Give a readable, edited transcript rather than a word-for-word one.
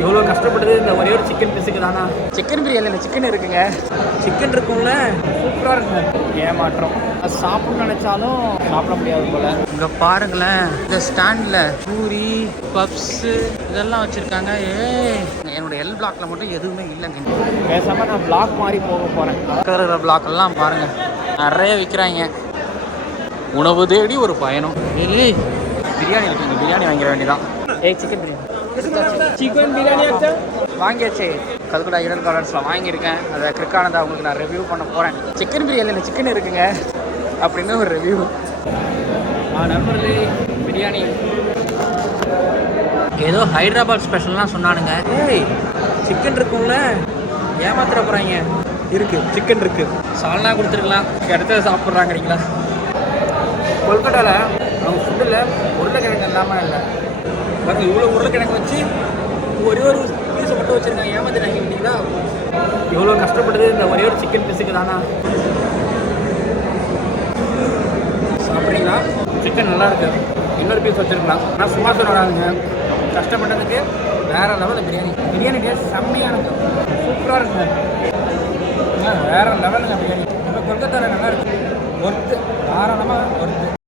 இவ்வளோ கஷ்டப்பட்டது இந்த ஒரே ஒரு சிக்கன் பீஸுக்கு தானா? சிக்கன் பிரியாணியில் சிக்கன் இருக்குங்க, சிக்கன் இருக்கும்ல, சூப்பராக இருக்குங்க. ஏமாற்றம். அது சாப்பிடணும்னு நினச்சாலும் சாப்பிட முடியாது போல். இங்கே பாருங்களேன், இந்த ஸ்டாண்டில் பூரி பப்ஸு இதெல்லாம் வச்சுருக்காங்க. என்னோட எல் பிளாக்ல மட்டும் எதுவுமே இல்லைங்க. பேசாமல் நான் பிளாக் மாதிரி போக போகிறேன். இருக்கிற பிளாக்கெல்லாம் பாருங்கள், நிறைய விற்கிறாங்க. உணவு தேடி ஒரு பயணம். ஏய் பிரியாணி இருக்குங்க, பிரியாணி வாங்கிட வேண்டியதான். சிக்கன் பிரியாணி, சிக்கன் பிரியாணி வாங்கியாச்சு. கல்குடா இடல் கார்டன்ஸில் வாங்கியிருக்கேன். அதை கிரிக்கானதை அவங்களுக்கு நான் ரிவ்யூ பண்ண போகிறேன். சிக்கன் பிரியாணியில் சிக்கன் இருக்குங்க அப்படின்னு ஒரு ரிவ்யூ. நண்பர்களே, பிரியாணி ஏதோ ஹைதராபாத் ஸ்பெஷல்லாம் சொன்னானுங்க. ஏய் சிக்கன் இருக்கும்ல, ஏமாத்திர போகிறாங்க. இருக்குது, சிக்கன் இருக்குது. சால்னா கொடுத்துருக்கலாம், அடுத்தது சாப்பிட்றாங்கிறீங்களா? கொல்கட்டாவில் அவங்க ஃபுட்டில் உருளைக்கிழங்கு இல்லாமல் இல்லை பாருங்கள். இவ்வளோ உருளைக்கிழங்கு வச்சு ஒரே ஒரு பீஸை மட்டும் வச்சுருக்காங்க. ஏமாத்திட்டாங்க இல்லைங்களா? இவ்வளோ கஷ்டப்பட்டது இந்த ஒரே ஒரு சிக்கன் பீஸுக்கு தானா? சாப்பிட்றீங்களா? சிக்கன் நல்லா இருக்குது, இன்னொரு பீஸ் வச்சுருக்கலாம். ஆனால் சும்மா சொல்கிறாங்க, கஷ்டப்பட்டதுக்கு வேறு லெவலில் பிரியாணி. பிரியாணி டேஸ்ட் செம்மையாக இருக்கும், சூப்பராக இருக்குங்க, வேறு லெவலுங்க பிரியாணி. இப்போ கொல்கத்தாவில் நல்லா இருக்குது, ஒர்த்து, தாராளமாக ஒர்த்து.